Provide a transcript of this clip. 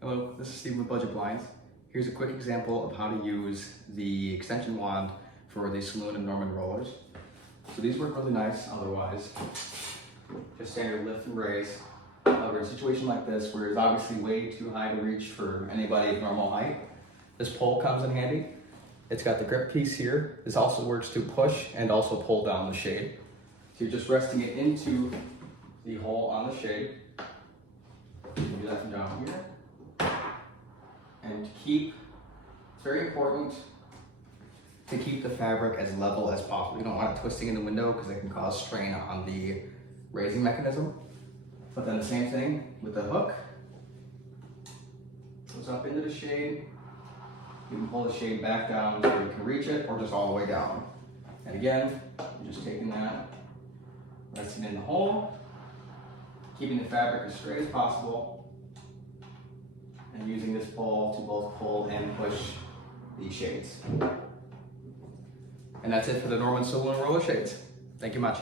Hello, this is Steve with Budget Blinds. Here's a quick example of how to use the extension wand for the Soluna Norman rollers. So these work really nice otherwise. Just standard lift and raise. However, in a situation like this where it's obviously way too high to reach for anybody of normal height, this pole comes in handy. It's got the grip piece here. This also works to push and also pull down the shade. So you're just resting it into the hole on the shade. You can do that from down here. And it's very important to keep the fabric as level as possible. You don't want it twisting in the window because it can cause strain on the raising mechanism. But then the same thing with the hook. Goes up into the shade. You can pull the shade back down so you can reach it, or just all the way down. And again, you're just taking that, resting in the hole, keeping the fabric as straight as possible, and using this pole to both pull and push these shades. And that's it for the Norman Soluna Roller Shades. Thank you much.